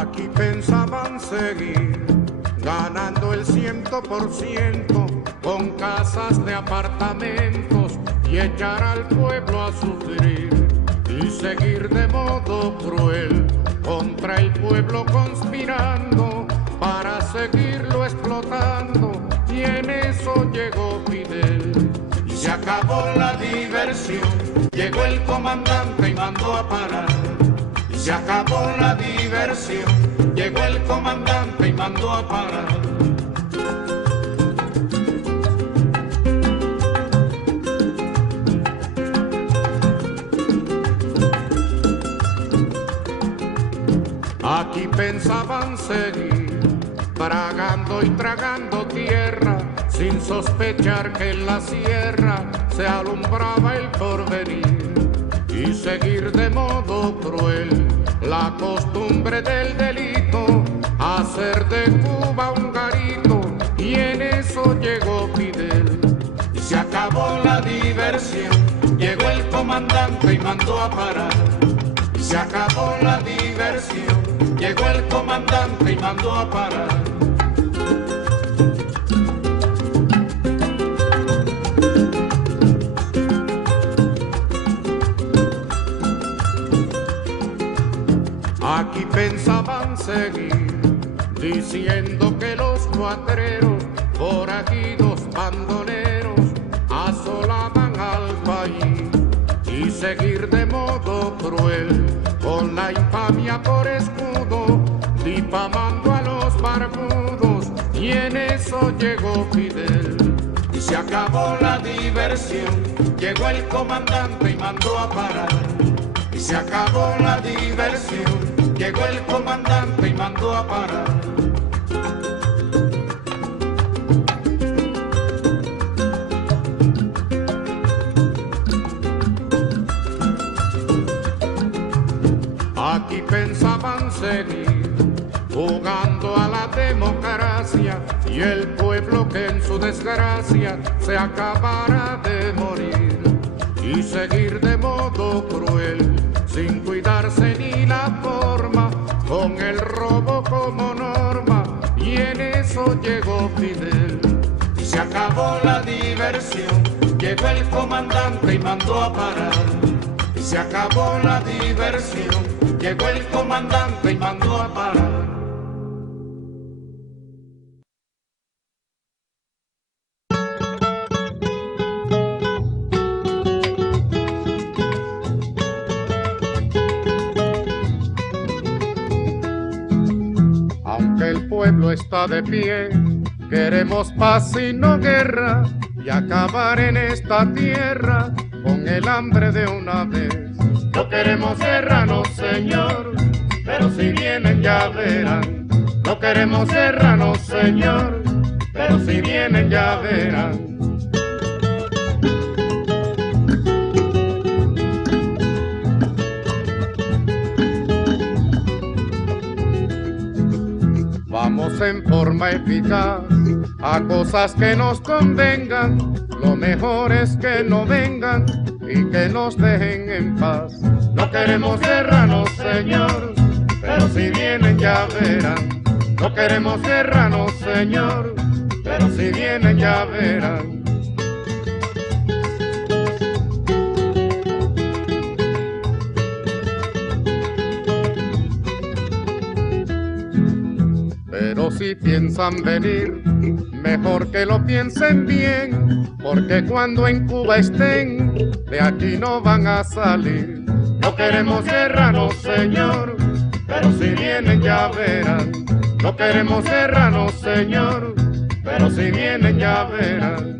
Aquí pensaban seguir ganando el 100% con casas de apartamentos y echar al pueblo a sufrir y seguir de modo cruel contra el pueblo conspirando para seguirlo explotando, y en eso llegó Fidel y se acabó la diversión. Llegó el comandante y mandó a parar. Se acabó la diversión, llegó el comandante y mandó a parar. Aquí pensaban seguir, tragando y tragando tierra, sin sospechar que en la sierra se alumbraba el porvenir. Y seguir de modo cruel la costumbre del delito, hacer de Cuba un garito, y en eso llegó Fidel. Y se acabó la diversión, llegó el comandante y mandó a parar. Y se acabó la diversión, llegó el comandante y mandó a parar. Aquí pensaban seguir, diciendo que los cuatreros, forajidos, bandoleros, asolaban al país, y seguir de modo cruel, con la infamia por escudo, difamando a los barbudos, y en eso llegó Fidel. Y se acabó la diversión, llegó el comandante y mandó a parar. Y se acabó la diversión, llegó el comandante y mandó a parar. Aquí pensaban seguir jugando a la democracia, y el pueblo que en su desgracia se acabara de morir, y seguir de modo cruel, sin cuidarse ni la forma, con el robo como norma, y en eso llegó Fidel. Y se acabó la diversión, llegó el comandante y mandó a parar. Y se acabó la diversión, llegó el comandante y mandó a parar. Aunque el pueblo está de pie, queremos paz y no guerra, y acabar en esta tierra con el hambre de una vez. No queremos guerra, no señor, pero si vienen ya verán. No queremos guerra, no señor, pero si vienen ya verán. Vamos en forma eficaz a cosas que nos convengan. Lo mejor es que no vengan y que nos dejen en paz. No queremos guerra, no señor, pero si vienen ya verán. No queremos guerra, no señor, pero si vienen ya verán. Pero si piensan venir, mejor que lo piensen bien, porque cuando en Cuba estén, de aquí no van a salir. No queremos guerra, no señor, pero si vienen ya verán. No queremos guerra, no señor, pero si vienen ya verán.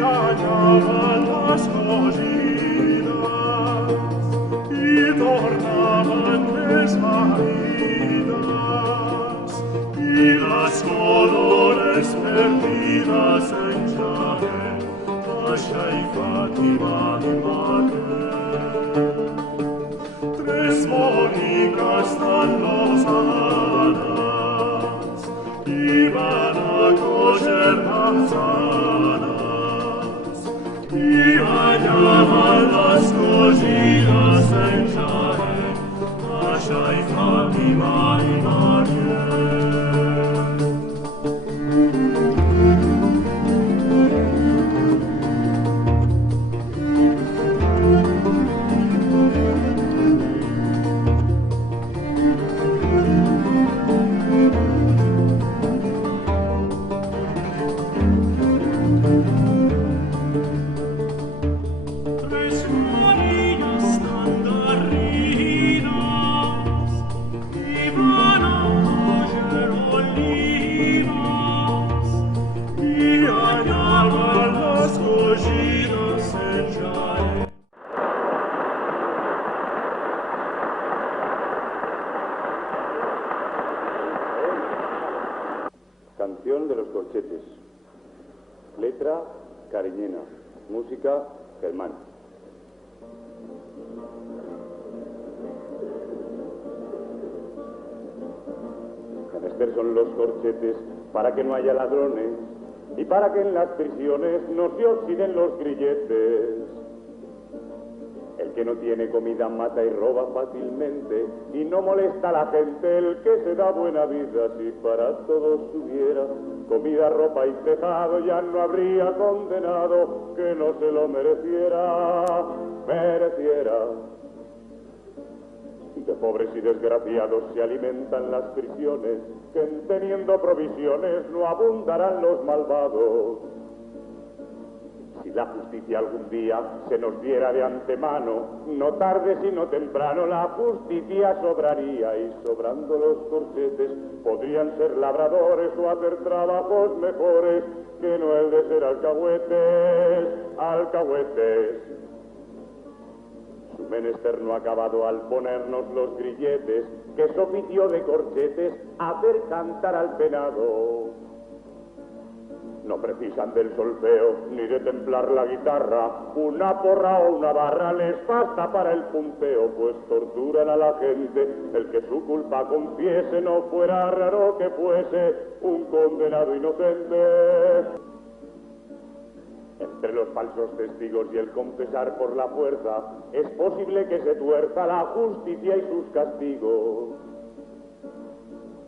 hallaban las cogidas y tornaban desvalidas y las colores perdidas en Jaén, Asha y Fátima y Maquel. Tres Mónicas tan lozanas iban a coger manzanas y hallaban las cogidas en Jaén, Asha y Fátima y Maquel. Canción de los Corchetes. Letra, Cariñena. Música, Germán. Menester son los corchetes para que no haya ladrones y para que en las prisiones no se oxiden los grilletes. El que no tiene comida mata y roba fácilmente y no molesta a la gente. El que se da buena vida, si para todos hubiera comida, ropa y tejado, ya no habría condenado que no se lo mereciera. De pobres y desgraciados se alimentan las prisiones, que teniendo provisiones no abundarán los malvados. Si la justicia algún día se nos diera de antemano, no tarde sino temprano la justicia sobraría, y sobrando los corchetes podrían ser labradores o hacer trabajos mejores que no el de ser alcahuetes. Su menester no ha acabado al ponernos los grilletes, que es oficio de corchetes hacer cantar al penado. No precisan del solfeo ni de templar la guitarra, una porra o una barra les basta para el punteo, pues torturan a la gente. El que su culpa confiese, no fuera raro que fuese un condenado inocente. Entre los falsos testigos y el confesar por la fuerza, es posible que se tuerza la justicia y sus castigos.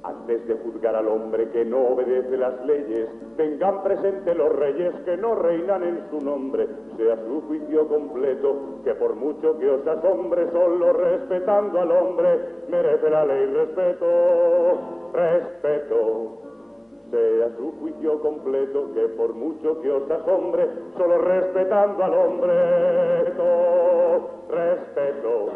Antes de juzgar al hombre que no obedece las leyes, tengan presente los reyes que no reinan en su nombre. Sea su juicio completo, que por mucho que os asombre, solo respetando al hombre merece la ley respeto. Sea su juicio completo, que por mucho que os asombre, solo respetando al hombre respeto.